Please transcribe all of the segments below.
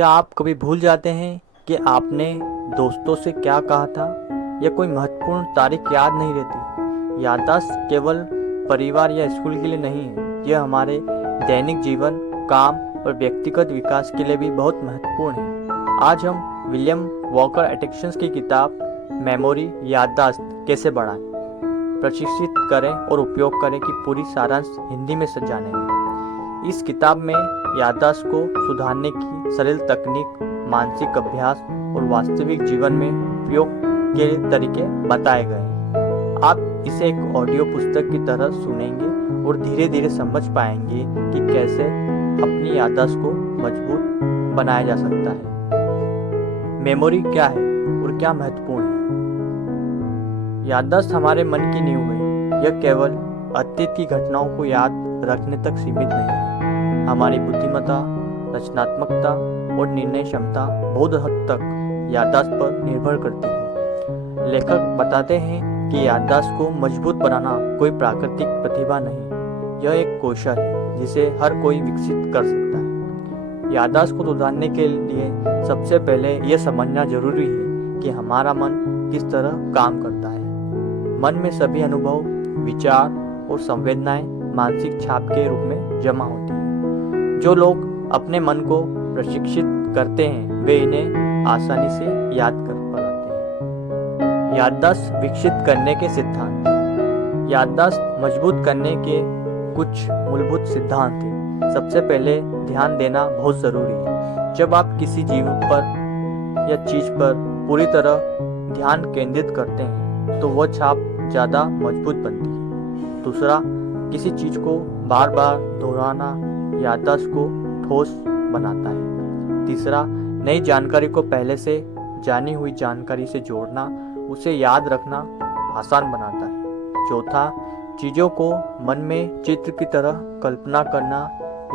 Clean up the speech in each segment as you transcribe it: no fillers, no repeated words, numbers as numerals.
क्या आप कभी भूल जाते हैं कि आपने दोस्तों से क्या कहा था या कोई महत्वपूर्ण तारीख याद नहीं रहती? याददाश्त केवल परिवार या स्कूल के लिए नहीं है, यह हमारे दैनिक जीवन, काम और व्यक्तिगत विकास के लिए भी बहुत महत्वपूर्ण है। आज हम विलियम वॉकर एटकिंसन की किताब मेमोरी याददाश्त कैसे बढ़ाएं, प्रशिक्षित करें और उपयोग करें की पूरी सारांश हिंदी में जानेंगे। इस किताब में याददाश्त को सुधारने की सरल तकनीक, मानसिक अभ्यास और वास्तविक जीवन में उपयोग के तरीके बताए गए हैं। आप इसे एक ऑडियो पुस्तक की तरह सुनेंगे और धीरे धीरे समझ पाएंगे कि कैसे अपनी याददाश्त को मजबूत बनाया जा सकता है। मेमोरी क्या है और क्या महत्वपूर्ण है? याददाश्त हमारे मन की नींव है। यह केवल अतीत की घटनाओं को याद रखने तक सीमित नहीं है। हमारी बुद्धिमत्ता, रचनात्मकता और निर्णय क्षमता बहुत हद तक याददाश्त पर निर्भर करती है। लेखक बताते हैं कि याददाश्त को मजबूत बनाना कोई प्राकृतिक प्रतिभा नहीं, यह एक कौशल है जिसे हर कोई विकसित कर सकता है। याददाश्त को सुधारने के लिए सबसे पहले यह समझना जरूरी है कि हमारा मन किस तरह काम करता है। मन में सभी अनुभव, विचार और संवेदनाएं मानसिक छाप के रूप में जमा होती हैं। जो लोग अपने मन को प्रशिक्षित करते हैं वे इन्हें आसानी से याद कर पाते हैं। याददाश्त विकसित करने के सिद्धांत। याददाश्त मजबूत करने के कुछ मूलभूत सिद्धांत हैं। सबसे पहले ध्यान देना बहुत जरूरी है। जब आप किसी चीज पर या चीज पर पूरी तरह ध्यान केंद्रित करते हैं तो वह छाप ज्यादा मजबूत बनती है। दूसरा, किसी चीज को बार बार दोहराना याददाश्त को ठोस बनाता है। तीसरा, नई जानकारी को पहले से जानी हुई जानकारी से जोड़ना उसे याद रखना आसान बनाता है। चौथा, चीजों को मन में चित्र की तरह कल्पना करना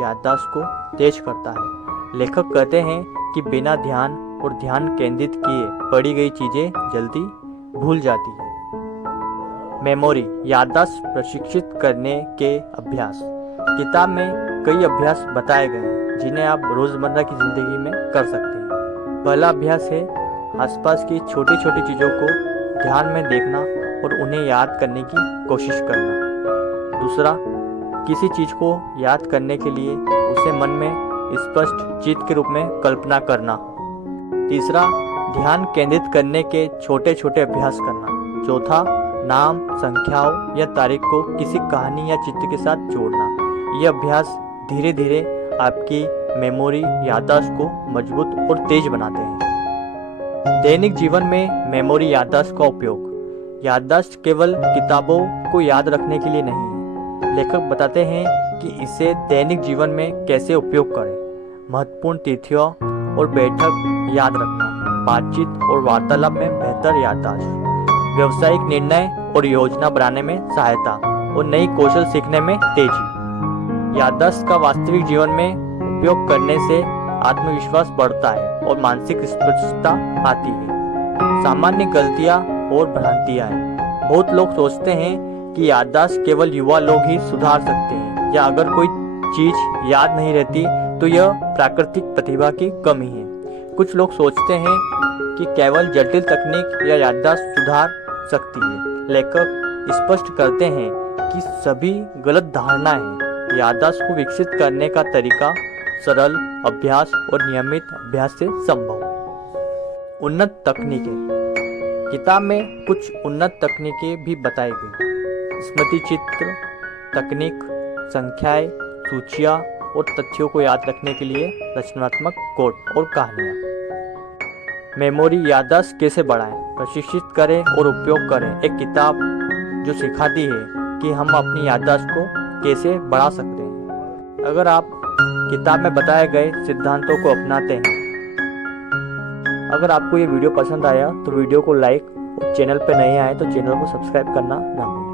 याददाश्त को तेज करता है। लेखक कहते हैं कि बिना ध्यान और ध्यान केंद्रित किए पढ़ी गई चीजें जल्दी भूल जाती है। मेमोरी याददाश्त प्रशिक्षित करने के अभ्यास। किताब में कई अभ्यास बताए गए हैं जिन्हें आप रोजमर्रा की जिंदगी में कर सकते हैं। पहला अभ्यास है आसपास की छोटी छोटी चीजों को ध्यान में देखना और उन्हें याद करने की कोशिश करना। दूसरा, किसी चीज को याद करने के लिए उसे मन में स्पष्ट चित्र के रूप में कल्पना करना। तीसरा, ध्यान केंद्रित करने के छोटे छोटे अभ्यास करना। चौथा, नाम, संख्याओं या तारीख को किसी कहानी या चित्र के साथ जोड़ना। यह अभ्यास धीरे धीरे आपकी मेमोरी याददाश्त को मजबूत और तेज बनाते हैं। दैनिक जीवन में मेमोरी याददाश्त का उपयोग। याददाश्त केवल किताबों को याद रखने के लिए नहीं है। लेखक बताते हैं कि इसे दैनिक जीवन में कैसे उपयोग करें। महत्वपूर्ण तिथियों और बैठक याद रखना, बातचीत और वार्तालाप में बेहतर याददाश्त, व्यावसायिक निर्णय और योजना बनाने में सहायता और नई कौशल सीखने में तेजी। याददाश्त का वास्तविक जीवन में उपयोग करने से आत्मविश्वास बढ़ता है और मानसिक स्पष्टता आती है। सामान्य गलतियां और भ्रांतियां हैं। बहुत लोग सोचते हैं कि याददाश्त केवल युवा लोग ही सुधार सकते हैं या अगर कोई चीज याद नहीं रहती तो यह प्राकृतिक प्रतिभा की कमी है। कुछ लोग सोचते हैं कि केवल जटिल तकनीक या याददाश्त सुधार सकती है। लेखक स्पष्ट करते हैं कि सभी गलत धारणाएं हैं। याददाश्त को विकसित करने का तरीका सरल अभ्यास और नियमित अभ्यास से संभव है। उन्नत तकनीकें। किताब में कुछ उन्नत तकनीकें भी बताई गई। स्मृति चित्र तकनीक, संख्याएं, सूचियां और तथ्यों को याद रखने के लिए रचनात्मक कोड और कहानियां। मेमोरी याददाश्त कैसे बढ़ाएं, प्रशिक्षित करें और उपयोग करें। एक किताब जो सिखाती है कि हम अपनी याददाश्त को कैसे बढ़ा सकते हैं। अगर आप किताब में बताए गए सिद्धांतों को अपनाते हैं। अगर आपको ये वीडियो पसंद आया तो वीडियो को लाइक और चैनल पर नए आए तो चैनल को सब्सक्राइब करना ना भूलें।